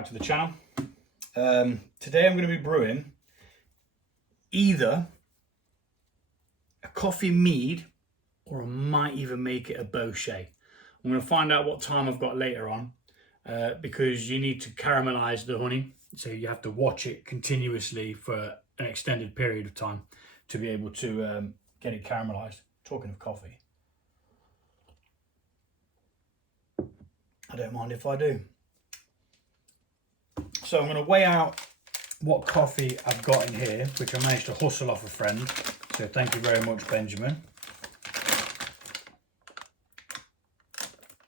back to the channel. Today I'm going to be brewing either a coffee mead or I might even make it a bochet. I'm going to find out what time I've got later on because you need to caramelize the honey, so you have to watch it continuously for an extended period of time to be able to get it caramelized. Talking of coffee, I don't mind if I do. So I'm going to weigh out what coffee I've got in here, which I managed to hustle off a friend. So thank you very much, Benjamin.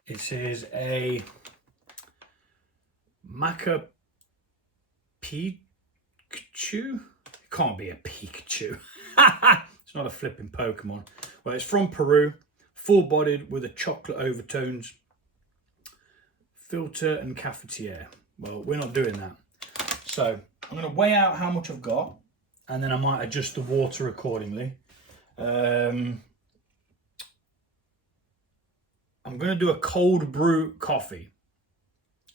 It is a Maca Pikachu. It can't be a Pikachu. It's not a flipping Pokemon. Well, it's from Peru, full-bodied with a chocolate overtones, filter and cafetiere. Well, we're not doing that. So I'm going to weigh out how much I've got, and then I might adjust the water accordingly. I'm going to do a cold brew coffee.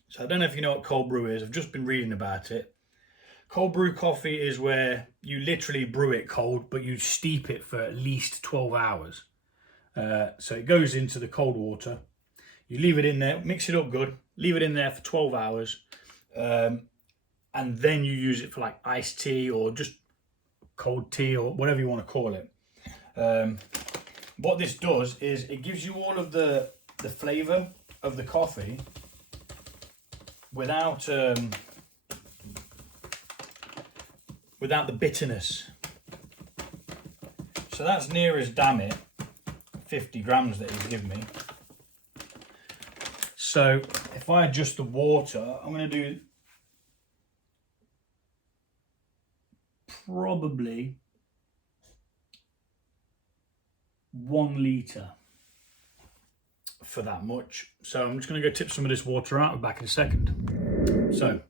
So I don't know if you know what cold brew is. I've just been reading about it. Cold brew coffee is where you literally brew it cold, but you steep it for at least 12 hours. So it goes into the cold water. You leave it in there, mix it up good, leave it in there for 12 hours. And then you use it for like iced tea or just cold tea or whatever you want to call it. What this does is it gives you all of the flavour of the coffee without the bitterness. So that's near as damn it 50 grams that he's given me. So if I adjust the water, I'm going to do probably 1 litre for that much. So I'm just going to go tip some of this water out. We're back in a second. So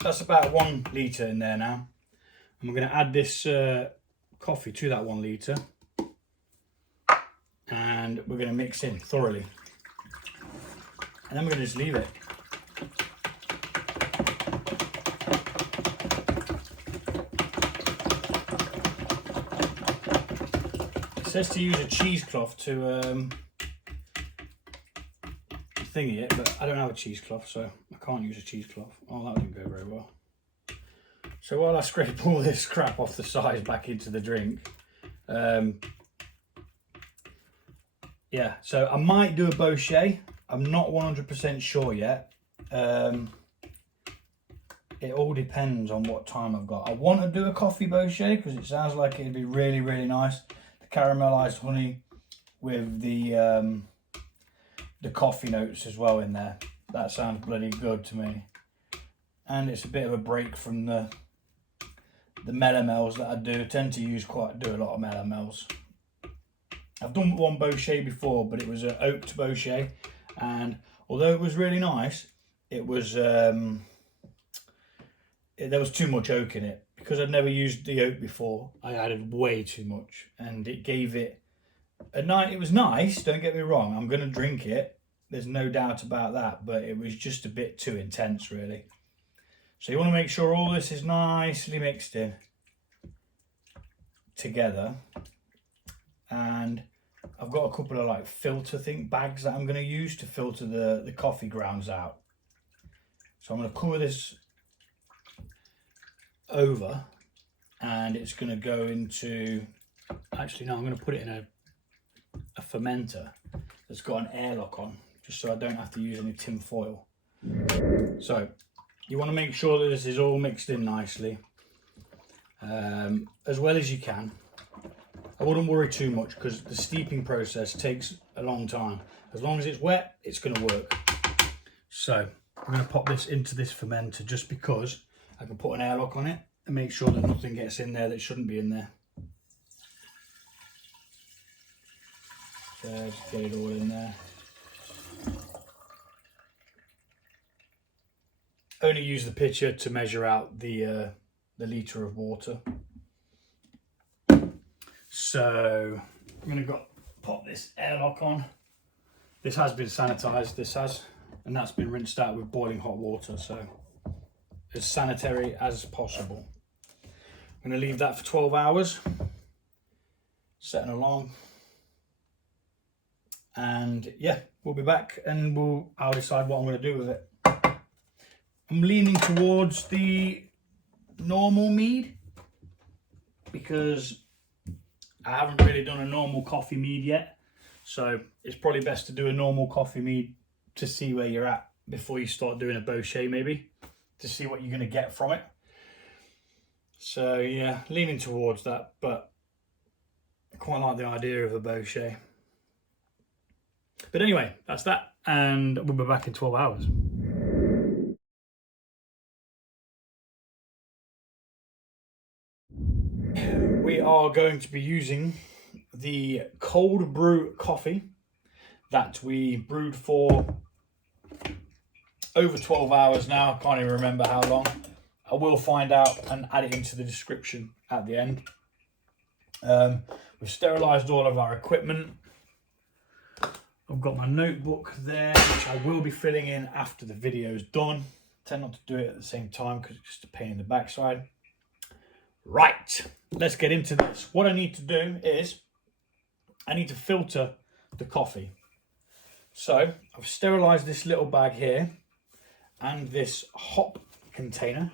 that's about 1 litre in there now. And we're going to add this coffee to that 1 litre. And we're going to mix in thoroughly. And then we're going to just leave it. It says to use a cheesecloth to thingy it, but I don't have a cheesecloth, so I can't use a cheesecloth. Oh, that didn't go very well. So while I scrape all this crap off the sides back into the drink, yeah, so I might do a bochet. I'm not 100% sure yet. It all depends on what time I've got. I want to do a coffee bochet because it sounds like it'd be really, really nice. The caramelized honey with the coffee notes as well in there. That sounds bloody good to me. And it's a bit of a break from the melomels that I do. I tend to do a lot of melomels. I've done one bochet before, but it was an oaked bochet, and although it was really nice, it was there was too much oak in it. Because I'd never used the oak before, I added way too much, and it gave it a night. It was nice, don't get me wrong, I'm going to drink it, there's no doubt about that, but it was just a bit too intense really. So you want to make sure all this is nicely mixed in together. And I've got a couple of like filter bags that I'm going to use to filter the coffee grounds out. So I'm going to cover this over, and it's going to go into, actually no, I'm going to put it in a fermenter that's got an airlock on, just so I don't have to use any tin foil. So you want to make sure that this is all mixed in nicely, as well as you can. I wouldn't worry too much because the steeping process takes a long time. As long as it's wet, it's going to work. So I'm going to pop this into this fermenter just because I can put an airlock on it and make sure that nothing gets in there that shouldn't be in there. So just get it all in there. Only use the pitcher to measure out the litre of water. So I'm going to pop this airlock on. This has been sanitized, and that's been rinsed out with boiling hot water. So as sanitary as possible. I'm going to leave that for 12 hours, set an alarm, and yeah, we'll be back and I'll decide what I'm going to do with it. I'm leaning towards the normal mead because I haven't really done a normal coffee mead yet, so it's probably best to do a normal coffee mead to see where you're at before you start doing a bochet, maybe to see what you're going to get from it. So yeah, leaning towards that, but I quite like the idea of a bochet. But anyway, that's that, and we'll be back in 12 hours. We are going to be using the cold brew coffee that we brewed for over 12 hours now. I can't even remember how long. I will find out and add it into the description at the end. We've sterilised all of our equipment. I've got my notebook there, which I will be filling in after the video is done. Tend not to do it at the same time because it's just a pain in the backside. Right, let's get into this. What I need to do is I need to filter the coffee. So I've sterilised this little bag here and this hop container,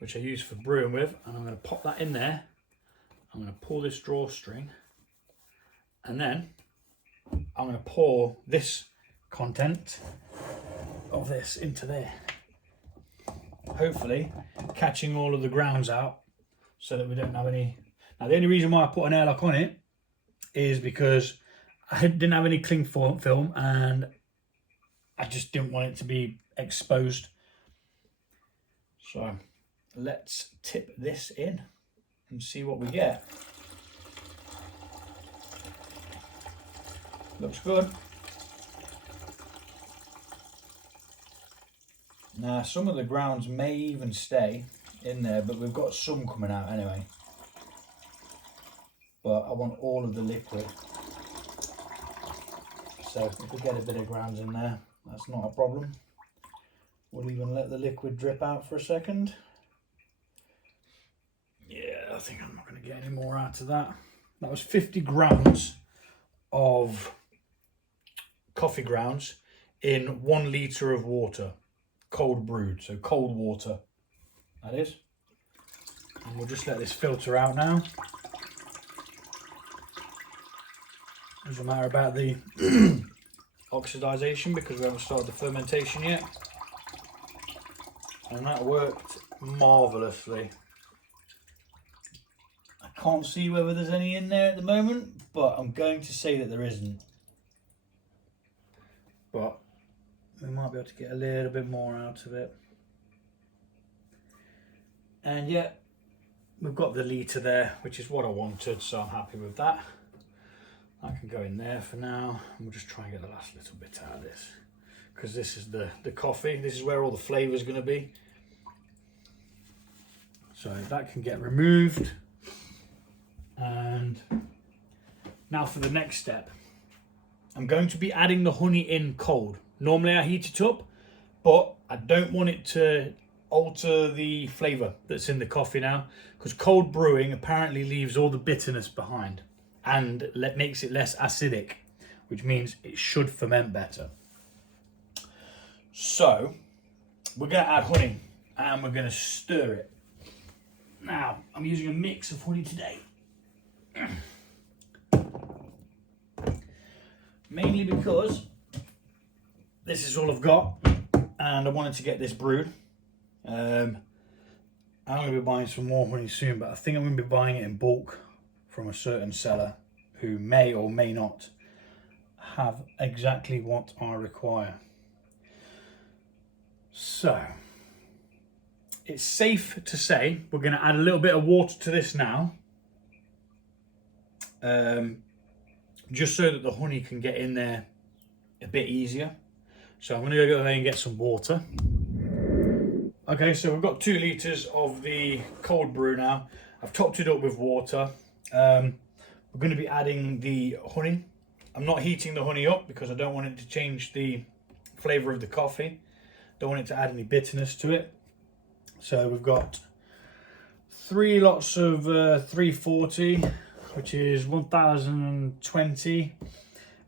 which I use for brewing with, and I'm going to pop that in there. I'm going to pull this drawstring, and then I'm going to pour this content of this into there, hopefully catching all of the grounds out so that we don't have any. Now the only reason why I put an airlock on it is because I didn't have any cling film and I just didn't want it to be exposed. So let's tip this in and see what we get. Looks good. Now some of the grounds may even stay in there, but we've got some coming out anyway. But I want all of the liquid. So if we get a bit of grounds in there, that's not a problem. We'll even let the liquid drip out for a second. Yeah, I think I'm not going to get any more out of that. That was 50 grams of coffee grounds in 1 litre of water, cold brewed, so cold water, that is. And we'll just let this filter out now. Doesn't matter about the oxidization because we haven't started the fermentation yet. And that worked marvelously. I can't see whether there's any in there at the moment, but I'm going to say that there isn't. But we might be able to get a little bit more out of it. And yeah, we've got the litre there, which is what I wanted, so I'm happy with that. That can go in there for now. And we'll just try and get the last little bit out of this, because this is the coffee. This is where all the flavour is going to be. So that can get removed. And now for the next step. I'm going to be adding the honey in cold. Normally I heat it up, but I don't want it to alter the flavour that's in the coffee now, because cold brewing apparently leaves all the bitterness behind and makes it less acidic, which means it should ferment better. So we're going to add honey and we're going to stir it. Now I'm using a mix of honey today. Mainly because this is all I've got and I wanted to get this brewed. I'm going to be buying some more honey soon, but I think I'm going to be buying it in bulk from a certain seller who may or may not have exactly what I require. So it's safe to say we're going to add a little bit of water to this now, just so that the honey can get in there a bit easier. So I'm going to go ahead and get some water. Okay, so we've got 2 litres of the cold brew now. I've topped it up with water. We're going to be adding the honey. I'm not heating the honey up because I don't want it to change the flavour of the coffee. Don't want it to add any bitterness to it. So we've got 3 lots of 340, which is 1020,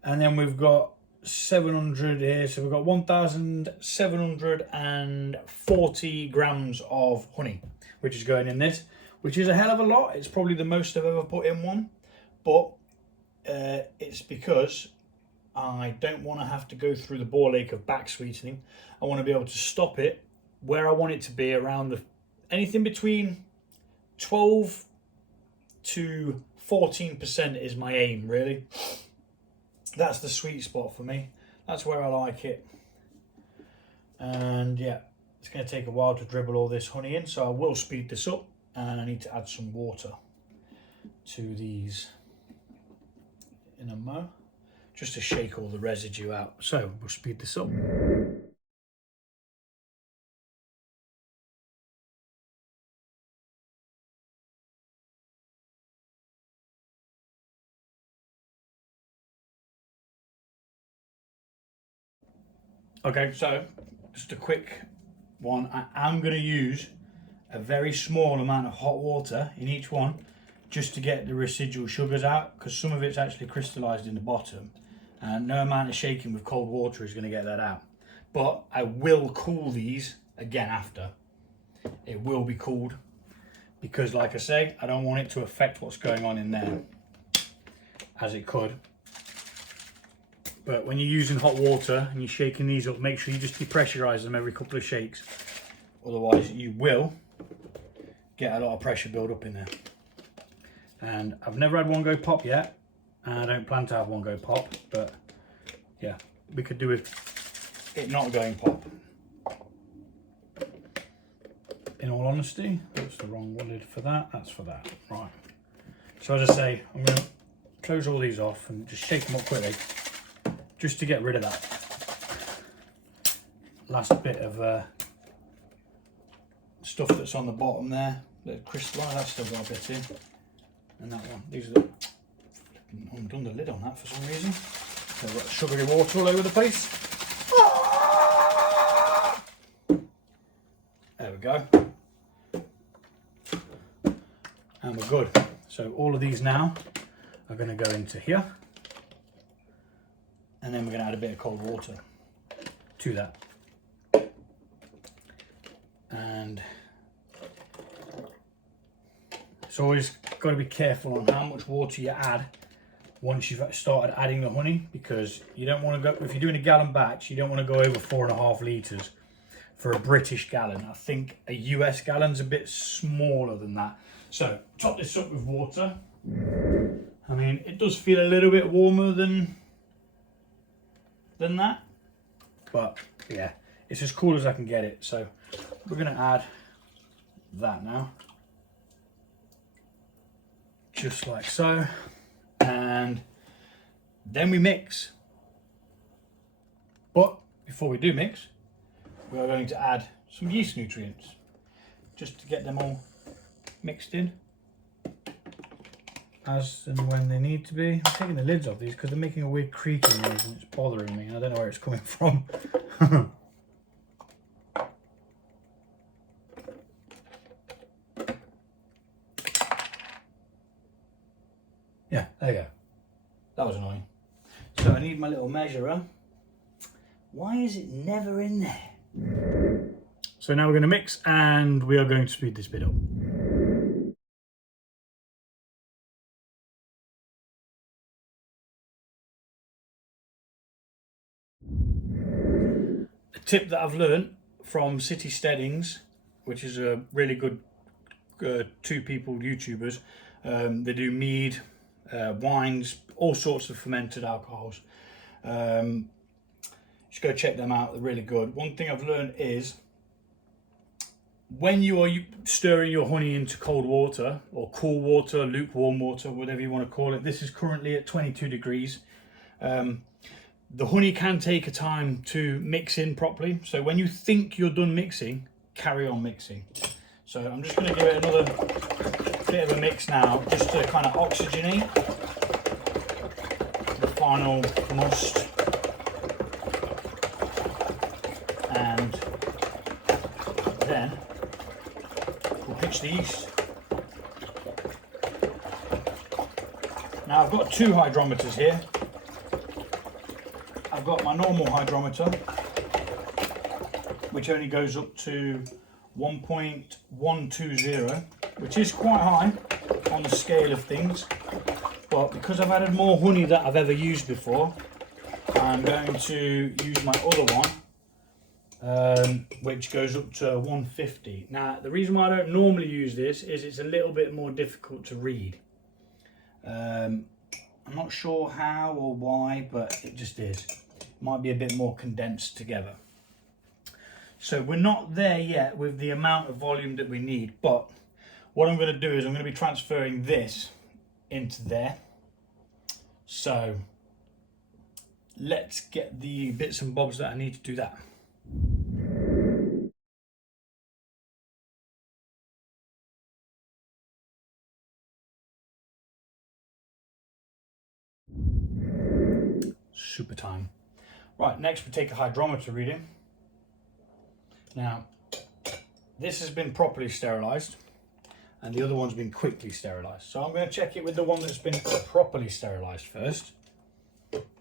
and then we've got 700 here, so we've got 1740 grams of honey, which is going in this, which is a hell of a lot. It's probably the most I've ever put in one, but it's because I don't want to have to go through the ball ache of back sweetening. I want to be able to stop it where I want it to be, around anything between 12 to 14% is my aim, really. That's the sweet spot for me. That's where I like it. And yeah, it's going to take a while to dribble all this honey in, so I will speed this up, and I need to add some water to these in a mo, just to shake all the residue out. So we'll speed this up. Okay, so just a quick one. I am going to use a very small amount of hot water in each one, just to get the residual sugars out, because some of it's actually crystallized in the bottom, and no amount of shaking with cold water is going to get that out. But I will cool these again after. It will be cooled, because like I say, I don't want it to affect what's going on in there, as it could. But when you're using hot water and you're shaking these up, make sure you just depressurize them every couple of shakes. Otherwise you will get a lot of pressure build up in there. And I've never had one go pop yet, and I don't plan to have one go pop, but yeah, we could do with it not going pop. In all honesty, that's the wrong lid for that, that's for that. Right. So as I say, I'm going to close all these off and just shake them up quickly, just to get rid of that last bit of stuff that's on the bottom there, the crystalline, that's still got a bit in. And that one, these are the, I haven't done the lid on that for some reason. So I've got sugary water all over the place. There we go. And we're good. So all of these now are going to go into here. And then we're going to add a bit of cold water to that. And it's always got to be careful on how much water you add once you've started adding the honey, because you don't want to go, if you're doing a gallon batch, you don't want to go over 4.5 litres for a British gallon. I think a US gallon's a bit smaller than that. So top this up with water. I mean, it does feel a little bit warmer than that, but yeah, it's as cool as I can get it. So we're going to add that now, just like so, and then we mix. But before we do mix, we are going to add some yeast nutrients, just to get them all mixed in as and when they need to be. I'm taking the lids off these because they're making a weird creaking noise and it's bothering me, and I don't know where it's coming from. Yeah, there you go. That was annoying. So I need my little measurer. Why is it never in there? So now we're going to mix, and we are going to speed this bit up. A tip that I've learned from City Steadings, which is a really good two people YouTubers, they do mead, wines, all sorts of fermented alcohols. Just go check them out, they're really good. One thing I've learned is, when you are stirring your honey into cold water, or cool water, lukewarm water, whatever you want to call it, this is currently at 22 degrees. The honey can take a time to mix in properly. So when you think you're done mixing, carry on mixing. So I'm just going to give it another bit of a mix now, just to kind of oxygenate the final must. And switch the yeast. Now I've got two hydrometers here. I've got my normal hydrometer, which only goes up to 1.120, which is quite high on the scale of things. But because I've added more honey than I've ever used before, I'm going to use my other one, which goes up to 150. Now, the reason why I don't normally use this is it's a little bit more difficult to read. I'm not sure how or why, but it just is. It might be a bit more condensed together. So we're not there yet with the amount of volume that we need, but what I'm going to do is I'm going to be transferring this into there. So let's get the bits and bobs that I need to do that. Super time. Right, next we take a hydrometer reading. Now, this has been properly sterilised and the other one's been quickly sterilised. So I'm going to check it with the one that's been properly sterilised first,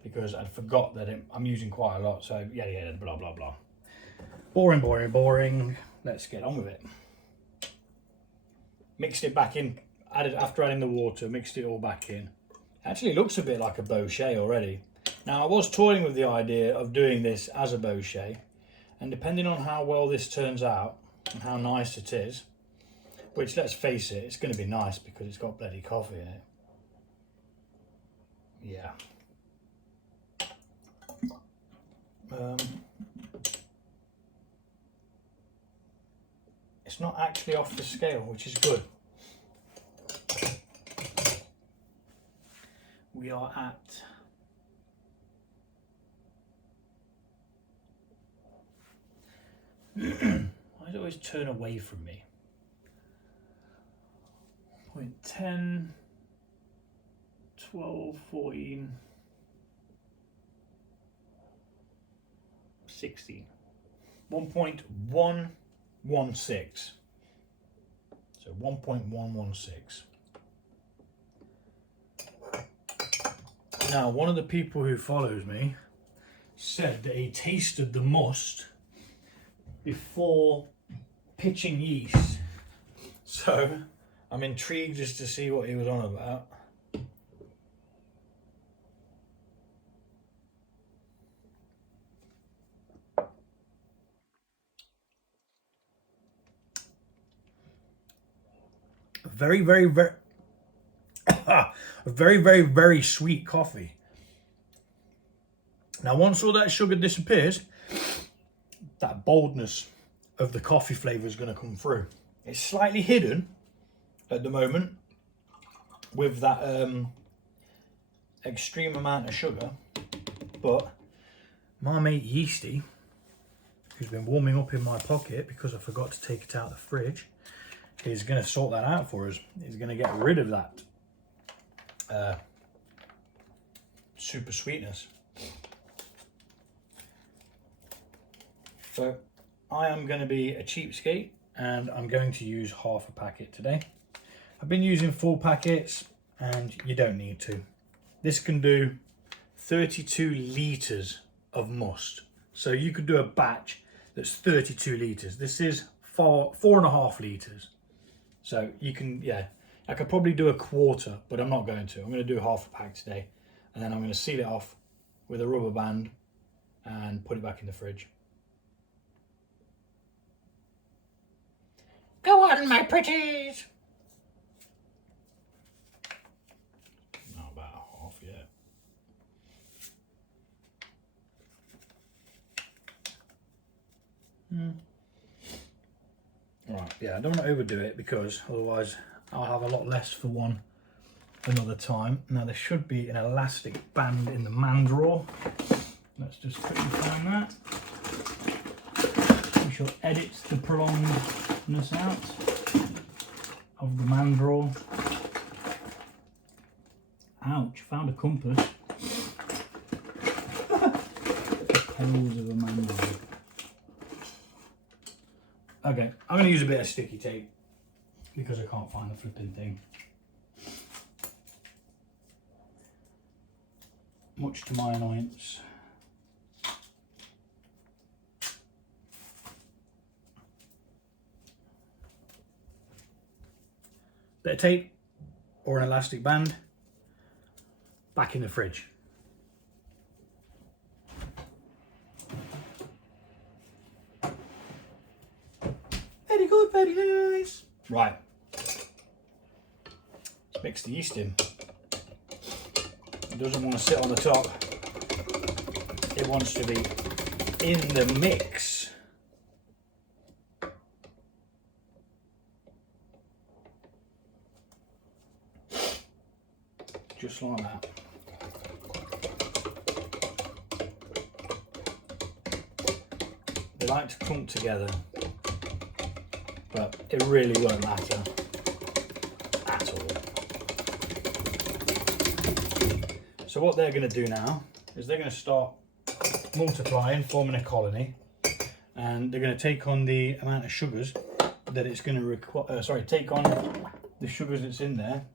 because I forgot that I'm using quite a lot. So yeah, blah, blah, blah. Boring, boring, boring. Let's get on with it. Mixed it back in, after adding the water, mixed it all back in. Actually looks a bit like a bochet already. Now I was toying with the idea of doing this as a bochet, and depending on how well this turns out and how nice it is, which let's face it, it's going to be nice because it's got bloody coffee in it. Yeah. It's not actually off the scale, which is good. We are at why does it always turn away from me? 0.10, 12, 14, 16, 1.116. So 1.116. Now, one of the people who follows me said that he tasted the must before pitching yeast. So I'm intrigued just to see what he was on about. Very, very, very, very sweet coffee. Now, once all that sugar disappears, that boldness of the coffee flavour is going to come through. It's slightly hidden at the moment with that extreme amount of sugar, but my mate Yeasty, who's been warming up in my pocket because I forgot to take it out of the fridge, is going to sort that out for us. He's going to get rid of that super sweetness. So I am going to be a cheapskate and I'm going to use half a packet today. I've been using full packets and you don't need to. This can do 32 litres of must. So you could do a batch that's 32 litres. This is 4.5 litres. So you can, yeah, I could probably do a quarter, but I'm not going to. I'm going to do half a pack today. And then I'm going to seal it off with a rubber band and put it back in the fridge. Go on, my pretties! Not about half yet. Right, yeah, I don't want to overdo it because otherwise I'll have a lot less for one another time. Now there should be an elastic band in the man drawer. Let's just quickly find that. We shall edit the prolongedness out of the man drawer. Ouch, found a compass. The perils of a man drawer. Okay, I'm going to use a bit of sticky tape. because I can't find the flipping thing. Much to my annoyance. Bit of tape or an elastic band, back in the fridge. Very good, very nice. Right, let's mix the yeast in. It doesn't want to sit on the top, it wants to be in the mix. Just like that. They like to clump together, but it really won't matter at all. So what they're going to do now is they're going to start multiplying, forming a colony, and they're going to take on the amount of sugars that it's going to require. Take on the sugars that's in there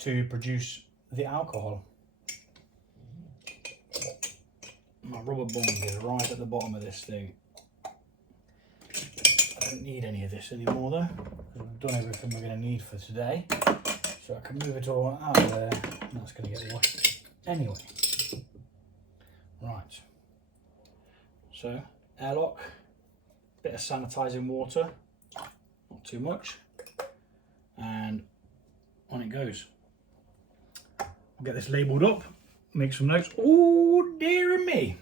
to produce the alcohol. My rubber band is right at the bottom of this thing. I don't need any of this anymore though, because we've done everything we're going to need for today. So I can move it all out of there, and that's going to get washed anyway. Right. So airlock, bit of sanitizing water, not too much, and on it goes. I'll get this labelled up, make some notes. Oh dear me,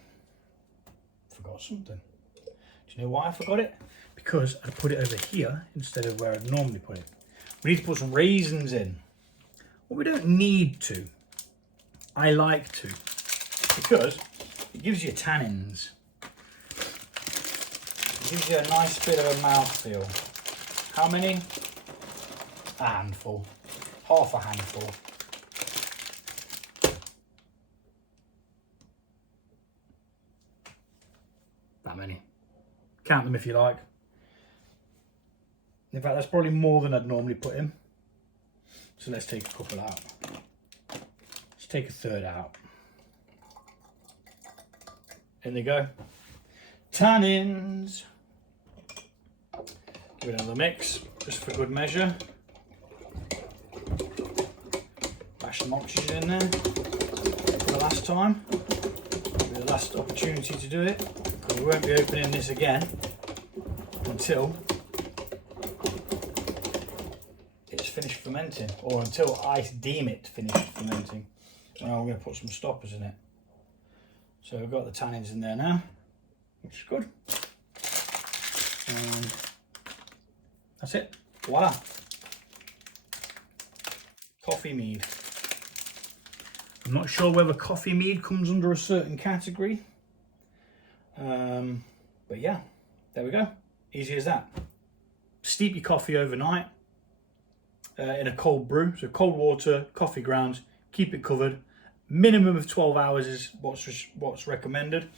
forgot something. Do you know why I forgot it? Because I put it over here instead of where I'd normally put it. We need to put some raisins in. Well, we don't need to. I like to, because it gives you tannins. It gives you a nice bit of a mouthfeel. How many? A handful. Half a handful. That many. Count them if you like. In fact, that's probably more than I'd normally put in. So let's take a couple out. Let's take a third out. In they go. Tannins. Give it another mix, just for good measure. Bash some oxygen in there for the last time. It'll be the last opportunity to do it, because we won't be opening this again until it's finished fermenting, or until I deem it finished fermenting. Now we're going to put some stoppers in it. So we've got the tannins in there now, which is good. And that's it. Voila. Coffee mead. I'm not sure whether coffee mead comes under a certain category. But yeah, there we go. Easy as that. Steep your coffee overnight in a cold brew. So cold water, coffee grounds, keep it covered. Minimum of 12 hours is what's recommended.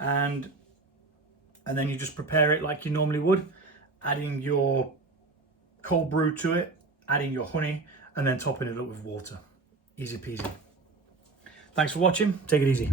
And then you just prepare it like you normally would, adding your cold brew to it, adding your honey, and then topping it up with water. Easy peasy. Thanks for watching. Take it easy.